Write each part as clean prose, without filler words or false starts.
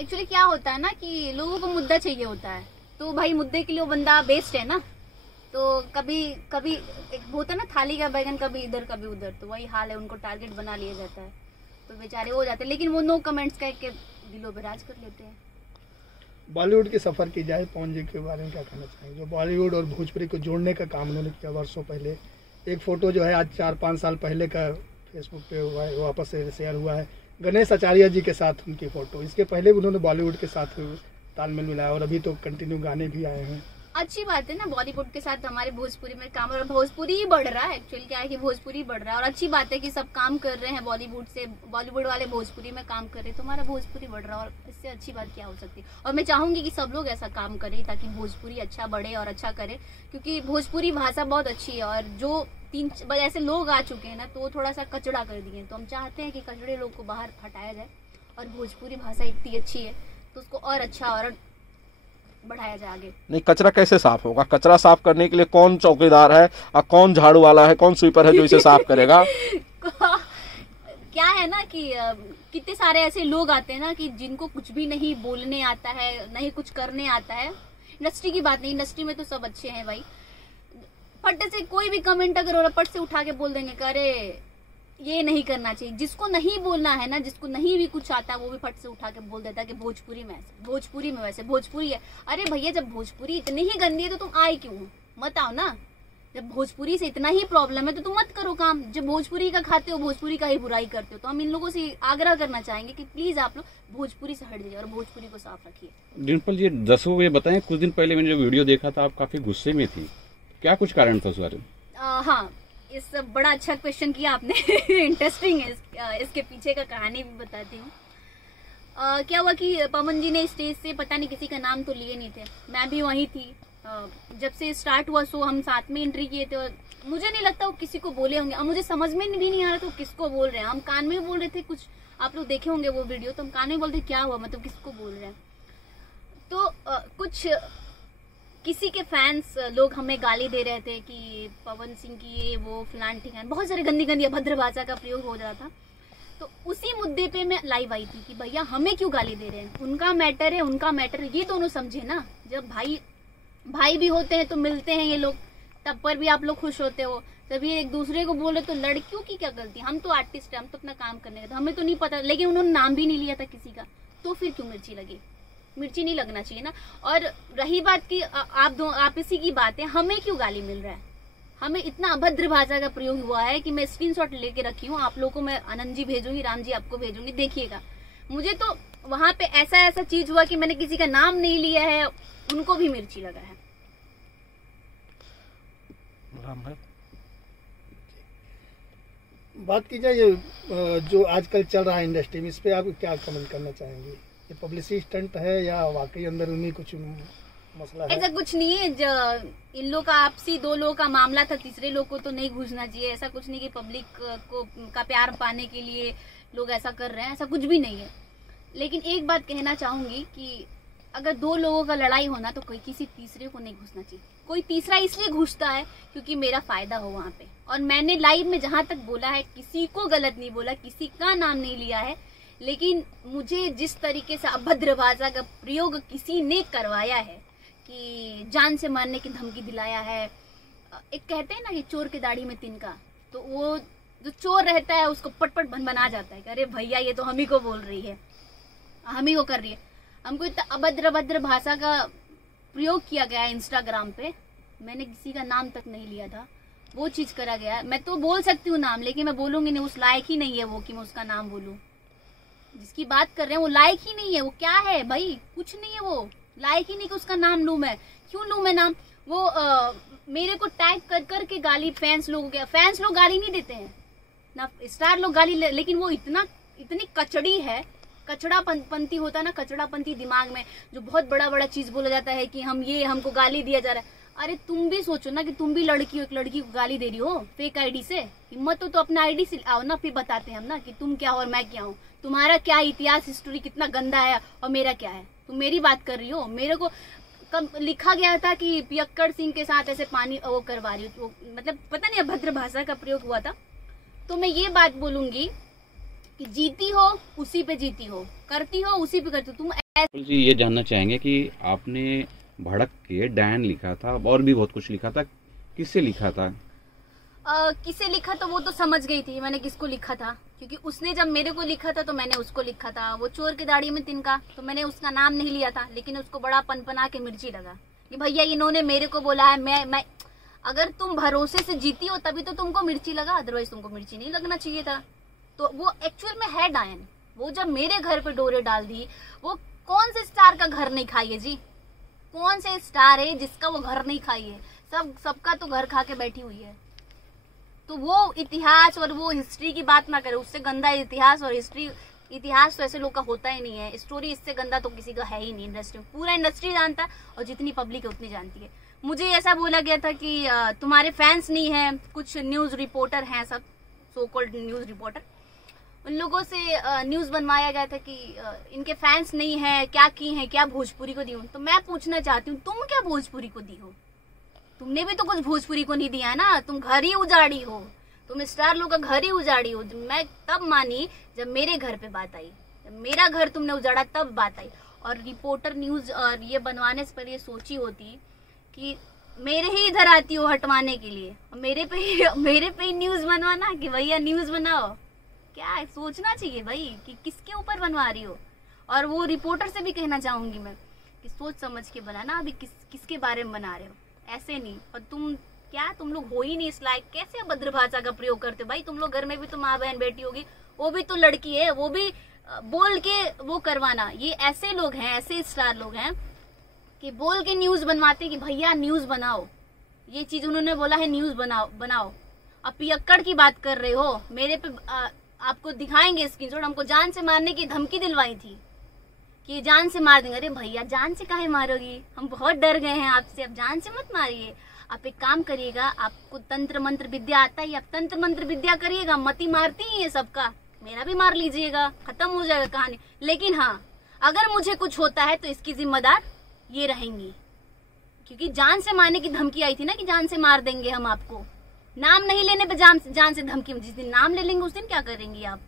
Actually क्या होता है ना कि लोगों को मुद्दा चाहिए होता है, तो भाई मुद्दे के लिए वो बंदा बेस्ट है ना। तो कभी कभी एक होता है ना थाली का बैगन, कभी इधर कभी उधर, तो वही हाल है, उनको टारगेट बना लिया जाता है तो बेचारे हो जाते हैं, लेकिन वो नो कमेंट्स कह के दिलों पे राज कर लेते हैं। बॉलीवुड की सफर की जाए, पवन जी के बारे में क्या कहना चाहेंगे? जो बॉलीवुड और भोजपुरी को जोड़ने का काम उन्होंने किया वर्षों पहले। एक फोटो जो है आज 4-5 साल पहले का फेसबुक पे वापस से शेयर हुआ है, गणेश आचार्य जी के साथ उनकी फोटो। इसके पहले भी उन्होंने बॉलीवुड के साथ तालमेल मिलाया और अभी तो कंटिन्यू गाने भी आए हैं। अच्छी बात है ना, बॉलीवुड के साथ हमारे भोजपुरी में काम, और भोजपुरी ही बढ़ रहा है। एक्चुअली क्या है कि भोजपुरी बढ़ रहा है, और अच्छी बात है कि सब काम कर रहे हैं बॉलीवुड से, बॉलीवुड वाले भोजपुरी में काम कर रहे हैं, तो हमारा भोजपुरी बढ़ रहा है, और इससे अच्छी बात क्या हो सकती है। और मैं चाहूंगी कि सब लोग ऐसा काम करें ताकि भोजपुरी अच्छा बढ़े और अच्छा करे, क्योंकि भोजपुरी भाषा बहुत अच्छी है। और जो 3 ऐसे लोग आ चुके हैं ना, तो वो थोड़ा सा कचड़ा कर दिए, तो हम चाहते हैं कि कचड़े लोग को बाहर हटाया जाए, और भोजपुरी भाषा इतनी अच्छी है तो उसको और अच्छा और बढ़ाया जाए आगे। नहीं, कचरा कैसे साफ होगा? कचरा साफ करने के लिए कौन चौकीदार है और कौन झाड़ू वाला है, कौन स्वीपर है जो इसे साफ करेगा? क्या है ना कि कितने सारे ऐसे लोग आते हैं ना कि जिनको कुछ भी नहीं बोलने आता है, नहीं कुछ करने आता है। इंडस्ट्री की बात नहीं, इंडस्ट्री में तो सब अच्छे हैं भाई। फट से कोई भी कमेंट अगर हो रहा, फट से उठा के बोल देंगे कि अरे ये नहीं करना चाहिए। जिसको नहीं बोलना है ना, जिसको नहीं भी कुछ आता, वो भी फट से उठा के बोल देता है कि भोजपुरी में ऐसे, भोजपुरी में वैसे, भोजपुरी है। अरे भैया, जब भोजपुरी इतनी ही गंदी है तो तुम आए क्यों हो? मत आओ ना। जब भोजपुरी से इतना ही प्रॉब्लम है तो तुम मत करो काम। जब भोजपुरी का खाते हो, भोजपुरी का ही बुराई करते हो, तो हम इन लोगों से आग्रह करना चाहेंगे कि प्लीज आप लोग भोजपुरी से हट जाइए और भोजपुरी को साफ रखिए। डिम्पल जी, दसों ये बताएं, कुछ दिन पहले मैंने जो वीडियो देखा था आप काफी गुस्से में थी, क्या कुछ कारण था उस बारे में? हाँ, इस बड़ा अच्छा क्वेश्चन किया आपने। इंटरेस्टिंग है, इसके पीछे का कहानी भी बताती हूँ। क्या हुआ कि पवन जी ने स्टेज से पता नहीं किसी का नाम तो लिए नहीं थे, मैं भी वहीं थी। जब से स्टार्ट हुआ शो हम साथ में एंट्री किए थे, और मुझे नहीं लगता वो किसी को बोले होंगे, और मुझे समझ में भी नहीं आ रहा था वो किसको बोल रहे हैं। हम कान में बोल रहे थे, कुछ आप लोग देखे होंगे वो वीडियो, तो हम कान में बोलते क्या हुआ, मतलब किसको बोल रहे हैं। तो कुछ किसी के फैंस लोग हमें गाली दे रहे थे कि पवन सिंह की ये वो फलान ठिकान, बहुत सारे गंदी गंदी अभद्र भाषा का प्रयोग हो रहा था। तो उसी मुद्दे पे मैं लाइव आई थी कि भैया हमें क्यों गाली दे रहे हैं, उनका मैटर है, उनका मैटर है, ये दोनों समझे ना। जब भाई भी होते हैं तो मिलते हैं ये लोग, तब पर भी आप लोग खुश होते हो। तभी एक दूसरे को बोले तो लड़कियों की क्या गलती? हम तो आर्टिस्ट है, हम तो अपना काम करने का, हमें तो नहीं पता। लेकिन उन्होंने नाम भी नहीं लिया था किसी का, तो फिर क्यों मिर्ची लगी? मिर्ची नहीं लगना चाहिए ना। और रही बात की आप इसी की बात है, हमें क्यों गाली मिल रहा है? हमें इतना अभद्र भाषा का प्रयोग हुआ है कि मैं स्क्रीनशॉट लेके रखी हूँ, आप लोगों को मैं आनंद जी भेजूंगी, राम जी आपको भेजूंगी, देखिएगा। मुझे तो वहां पे ऐसा चीज हुआ कि मैंने किसी का नाम नहीं लिया है, उनको भी मिर्ची लगा है। बात की जाए जो आजकल चल रहा है इंडस्ट्री में, इस पे आप क्या कमेंट करना चाहेंगे? ये पब्लिसिटी स्टंट है या वाकई अंदर उन्हीं कुछ मसला है? ऐसा कुछ नहीं है, इन लोग का आपसी 2 लोगों का मामला था, तीसरे लोग को तो नहीं घुसना चाहिए। ऐसा कुछ नहीं कि पब्लिक को का प्यार पाने के लिए लोग ऐसा कर रहे हैं, ऐसा कुछ भी नहीं है। लेकिन एक बात कहना चाहूंगी कि अगर 2 लोगों का लड़ाई होना तो कोई किसी तीसरे को नहीं घुसना चाहिए। कोई तीसरा इसलिए घुसता है क्योंकि मेरा फायदा हो वहां पे। और मैंने लाइव में जहां तक बोला है, किसी को गलत नहीं बोला, किसी का नाम नहीं लिया है, लेकिन मुझे जिस तरीके से अभद्र भाषा का प्रयोग किसी ने करवाया है कि जान से मारने की धमकी दिलाया है। एक कहते हैं ना कि चोर के दाढ़ी में तिनका, तो वो जो चोर रहता है उसको पटपट बना जाता है कि अरे भैया ये तो हम ही को बोल रही है, हम ही को कर रही है। हमको इतना अभद्र भाषा का प्रयोग किया गया है इंस्टाग्राम पे, मैंने किसी का नाम तक नहीं लिया था, वो चीज करा गया। मैं तो बोल सकती हूँ नाम, लेकिन मैं बोलूंगी नहीं, उस लायक ही नहीं है वो कि मैं उसका नाम बोलूं। जिसकी बात कर रहे हैं वो लायक ही नहीं है। वो क्या है भाई? कुछ नहीं है, वो लायक ही नहीं कि उसका नाम लूं मैं। क्यों लूं मैं नाम? वो मेरे को टैग कर करके गाली, फैंस लोग गाली नहीं देते हैं ना, स्टार लोग गाली लेकिन वो इतनी कचड़ी है, कचड़ापंथी होता है ना, कचड़ापंथी दिमाग में, जो बहुत बड़ा चीज बोला जाता है कि हमको गाली दिया जा रहा है। अरे तुम भी सोचो ना कि तुम भी लड़की हो, एक लड़की को गाली दे रही हो फेक आईडी से। हिम्मत हो तो अपना आईडी से आओ ना, फिर बताते हैं हम ना कि तुम क्या हो और मैं क्या हूँ, तुम्हारा क्या इतिहास हिस्ट्री कितना गंदा है और मेरा क्या है। तुम मेरी बात कर रही हो, मेरे को लिखा गया था कि पियक्कड़ सिंह के साथ ऐसे पानी वो करवा रही हो, मतलब पता नहीं अभद्र भाषा का प्रयोग हुआ था। तो मैं ये बात बोलूंगी कि जीती हो उसी पे जीती हो, करती हो उसी पे करती हो। तुम जी ये जानना चाहेंगे कि आपने भड़क के डैन लिखा था और भी बहुत कुछ लिखा था, किससे लिखा था? किसे लिखा तो वो तो समझ गई थी मैंने किसको लिखा था, क्योंकि उसने जब मेरे को लिखा था तो मैंने उसको लिखा था। वो चोर की दाढ़ी में तिनका, तो मैंने उसका नाम नहीं लिया था, लेकिन उसको बड़ा पनपना के मिर्ची लगा कि भैया इन्होंने मेरे को बोला है। मैं अगर तुम भरोसे से जीती हो तभी तो तुमको मिर्ची लगा, अदरवाइज तुमको मिर्ची नहीं लगना चाहिए था। तो वो एक्चुअल में है डायन। वो जब मेरे घर पे डोरे डाल दी, वो कौन से स्टार का घर नहीं खाई है जी? कौन से स्टार है जिसका वो घर नहीं खाई है? सबका तो घर खा के बैठी हुई है। तो वो इतिहास और वो हिस्ट्री की बात ना करे, उससे गंदा इतिहास और हिस्ट्री। इतिहास तो ऐसे लोग का होता ही नहीं है, स्टोरी इससे गंदा तो किसी का है ही नहीं इंडस्ट्री में। पूरा इंडस्ट्री जानता है और जितनी पब्लिक है उतनी जानती है। मुझे ऐसा बोला गया था कि तुम्हारे फैंस नहीं है, कुछ न्यूज रिपोर्टर हैं, सब सो कॉल्ड न्यूज रिपोर्टर, उन लोगों से न्यूज बनवाया गया था कि इनके फैंस नहीं है, क्या की हैं, क्या भोजपुरी को दी हूँ। तो मैं पूछना चाहती हूँ, तुम क्या भोजपुरी को दी हो? तुमने भी तो कुछ भोजपुरी को नहीं दिया है ना, तुम घर ही उजाड़ी हो, तुम स्टार लोग का घर ही उजाड़ी हो। मैं तब मानी जब मेरे घर पे बात आई, जब मेरा घर तुमने उजाड़ा तब बात आई। और रिपोर्टर न्यूज और ये बनवाने से पहले ये सोची होती कि मेरे ही इधर आती हो हटवाने के लिए, मेरे पे ही न्यूज बनवाना कि भैया न्यूज बनाओ। क्या सोचना चाहिए भाई कि किसके ऊपर बनवा रही हो। और वो रिपोर्टर से भी कहना चाहूंगी मैं कि सोच समझ के बनाना, अभी किसके बारे में बना रहे हो, ऐसे नहीं। और तुम लोग हो ही नहीं इस लायक, कैसे अभद्र भाषा का प्रयोग करते हो भाई? तुम लोग घर में भी तो माँ बहन बेटी होगी, वो भी तो लड़की है, वो भी बोल के वो करवाना। ये ऐसे लोग हैं, ऐसे स्टार लोग हैं कि बोल के न्यूज बनवाते कि भैया न्यूज बनाओ। ये चीज उन्होंने बोला है, न्यूज बनाओ। अब पियक्कड़ की बात कर रहे हो, मेरे पे आपको दिखाएंगे स्क्रीनशॉट। हमको जान से मारने की धमकी दिलवाई थी कि जान से मार देंगे। अरे भैया जान से काहे मारोगी? हम बहुत डर गए हैं आपसे, अब जान से मत मारिए। आप एक काम करिएगा, आपको तंत्र मंत्र विद्या आता है, आप तंत्र मंत्र विद्या करिएगा, मती मारती ही है सबका, मेरा भी मार लीजिएगा, खत्म हो जाएगा कहानी। लेकिन हाँ, अगर मुझे कुछ होता है तो इसकी जिम्मेदार ये रहेंगी, क्योंकि जान से मारने की धमकी आई थी ना कि जान से मार देंगे हम आपको। नाम नहीं लेने पे जान से धमकी, जिस दिन नाम ले लेंगे उस दिन क्या करेंगी आप?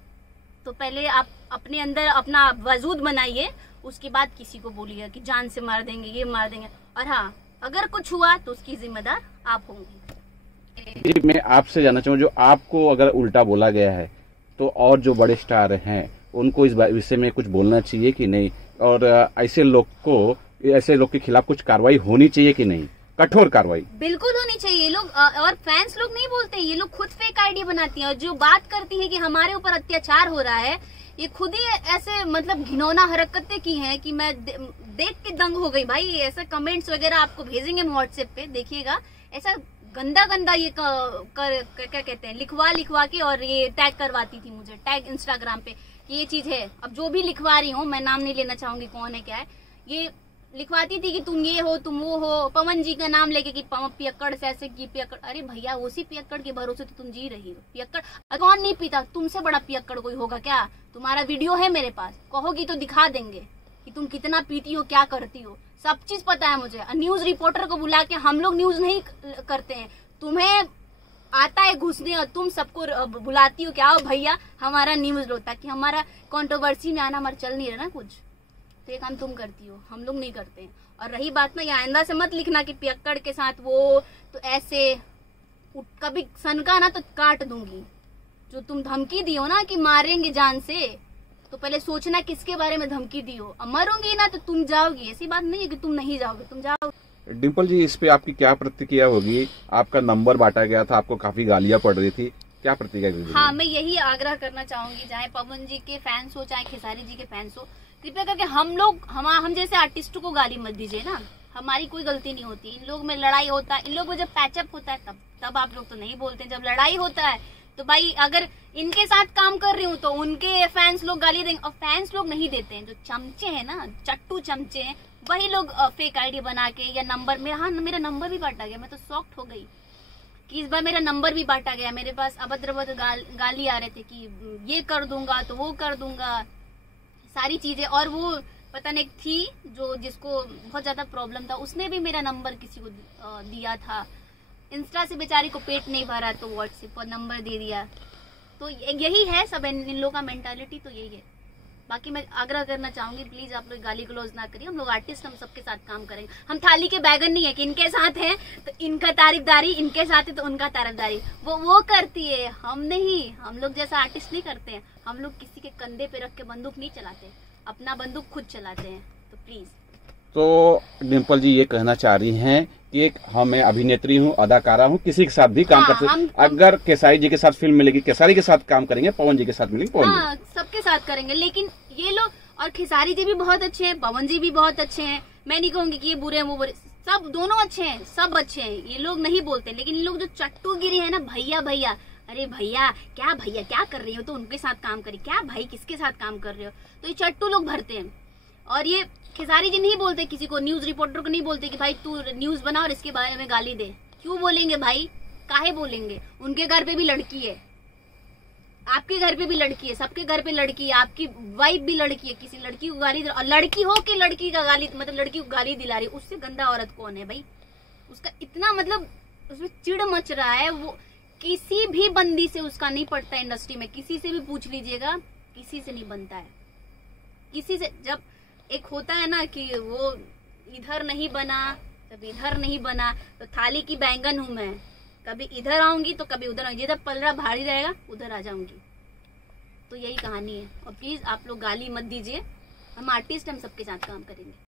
तो पहले आप अपने अंदर अपना वजूद बनाइए, उसके बाद किसी को बोलिए कि जान से मार देंगे, ये मार देंगे। और हाँ, अगर कुछ हुआ तो उसकी जिम्मेदार आप होंगे। मैं आपसे जानना चाहूँ, जो आपको अगर उल्टा बोला गया है तो और जो बड़े स्टार हैं उनको इस विषय में कुछ बोलना चाहिए कि नहीं? और ऐसे लोग के खिलाफ कुछ कार्रवाई होनी चाहिए कि नहीं? कठोर कार्रवाई बिल्कुल होनी चाहिए। ये लोग और फैंस लोग नहीं बोलते, ये लोग खुद फेक आईडी बनाती हैं। और जो बात करती है कि हमारे ऊपर अत्याचार हो रहा है, ये खुद ही ऐसे मतलब घिनौना हरकतें की हैं कि मैं देख के दंग हो गई भाई। ऐसा कमेंट्स वगैरह आपको भेजेंगे व्हाट्सएप पे, देखिएगा। ऐसा गंदा ये क्या कहते हैं, लिखवा के और ये टैग करवाती थी मुझे, टैग इंस्टाग्राम पे ये चीज है। अब जो भी लिखवा रही हूँ, मैं नाम नहीं लेना चाहूंगी कौन है क्या है, ये लिखवाती थी कि तुम ये हो, तुम वो हो, पवन जी का नाम लेके कि पियक्कड़ से ऐसे की पियक्कड़। अरे भैया, उसी पियक्कड़ के भरोसे तो तुम जी रही हो। पियक्कड़ कौन नहीं पीता? तुमसे बड़ा पियक्कड़ कोई होगा क्या? तुम्हारा वीडियो है मेरे पास, कहोगी तो दिखा देंगे कि तुम कितना पीती हो, क्या करती हो, सब चीज पता है मुझे। न्यूज रिपोर्टर को बुला के हम लोग न्यूज नहीं करते हैं, तुम्हें आता है घुसने और तुम सबको बुलाती हो कि आओ भैया हमारा न्यूज लो, ताकि हमारा कंट्रोवर्सी में आना हमारा चल नहीं रहा ना कुछ। तो ये काम तुम करती हो, हम लोग नहीं करते हैं। और रही बात ना, ये आइंदा से मत लिखना कि पियक्कड़ के साथ वो तो ऐसे, कभी सनका ना तो काट दूंगी। जो तुम धमकी दी हो ना कि मारेंगे जान से, तो पहले सोचना किसके बारे में धमकी दी हो। मरूंगी ना तो तुम जाओगी, ऐसी बात नहीं है कि तुम नहीं जाओगे, तुम जाओगे। डिम्पल जी, इस पे आपकी क्या प्रतिक्रिया होगी? आपका नंबर बांटा गया था, आपको काफी गालियां पड़ रही थी, क्या प्रतिक्रिया? हाँ, मैं यही आग्रह करना चाहूंगी, चाहे पवन जी के फैंस हो, चाहे खेसारी जी के फैंस हो, कृपया करके हम जैसे आर्टिस्टों को गाली मत दीजिए ना। हमारी कोई गलती नहीं होती। इन लोग में लड़ाई होता है, इन लोग में जब पैचअप होता है तब आप लोग तो नहीं बोलते। जब लड़ाई होता है तो भाई, अगर इनके साथ काम कर रही हूँ तो उनके फैंस लोग गाली देंगे। और फैंस लोग नहीं देते हैं, जो चमचे हैं ना, चट्टू चमचे हैं, वही लोग फेक आईडी बना के या नंबर, मेरा नंबर भी बांटा गया। मैं तो शॉक्ड हो गई कि इस बार मेरा नंबर भी बांटा गया। मेरे पास अभद्र गाली आ रहे थे कि ये कर दूंगा तो वो कर दूंगा, सारी चीजें। और वो पता नहीं थी जिसको बहुत ज्यादा प्रॉब्लम था, उसने भी मेरा नंबर किसी को दिया था। इंस्टा से बेचारी को पेट नहीं भरा तो व्हाट्सएप पर नंबर दे दिया। तो यही है सब इन लोगों का मेंटालिटी, तो यही है। बाकी मैं आग्रह करना चाहूंगी, प्लीज आप लोग गाली गलौज ना करिए। हम लोग आर्टिस्ट, हम सबके साथ काम करेंगे। हम थाली के बैगन नहीं है कि इनके साथ है तो इनका तारीफदारी, इनके साथ है तो उनका तारीफदारी। वो करती है, हम नहीं। हम लोग जैसा आर्टिस्ट नहीं करते हैं। हम लोग किसी के कंधे पे रख के बंदूक नहीं चलाते, अपना बंदूक खुद चलाते हैं। तो प्लीज। तो डिम्पल जी ये कहना चाह रही हैं कि एक मैं अभिनेत्री हूँ, अदाकारा हूँ, किसी के साथ भी काम हाँ, कर सकते। अगर खेसारी जी के साथ फिल्म मिलेगी, खेसारी के साथ काम करेंगे, पवन जी के साथ मिलेगी, पवन हाँ, सबके साथ करेंगे। लेकिन ये लोग, और खेसारी जी भी बहुत अच्छे हैं, पवन जी भी बहुत अच्छे हैं। मैं नहीं कहूंगी कि ये बुरे हैं वो बुरे, सब दोनों अच्छे हैं, सब अच्छे हैं। ये लोग नहीं बोलते, लेकिन ये लोग जो चट्टूगिरी है ना, भैया भैया, अरे भैया क्या कर रही हो, तो उनके साथ काम करी, क्या भाई किसके साथ काम कर रहे हो, तो ये चट्टू लोग भरते हैं। और ये खेसारी जी नहीं बोलते किसी को, न्यूज रिपोर्टर को नहीं बोलते कि भाई तू न्यूज बना और इसके बारे में गाली दे। क्यों बोलेंगे भाई, काहे बोलेंगे? उनके घर पे भी लड़की है, आपके घर पे भी लड़की है, सबके घर पे लड़की है, आपकी वाइफ भी लड़की है। किसी लड़की को गाली, और लड़की हो कि लड़की का गाली, मतलब लड़की को गाली दिला रही, उससे गंदा औरत कौन है भाई? उसका इतना मतलब उसमें चिड़ मच रहा है, वो किसी भी बंदी से उसका नहीं पड़ता इंडस्ट्री में। किसी से भी पूछ लीजिएगा, किसी से नहीं बनता है, किसी से। जब एक होता है ना कि वो इधर नहीं बना, जब इधर नहीं बना तो थाली की बैंगन हूं मैं, कभी इधर आऊंगी तो कभी उधर आऊंगी, जिधर पलड़ा भारी रहेगा उधर आ जाऊंगी। तो यही कहानी है। और प्लीज आप लोग गाली मत दीजिए, हम आर्टिस्ट, हम सबके साथ काम करेंगे।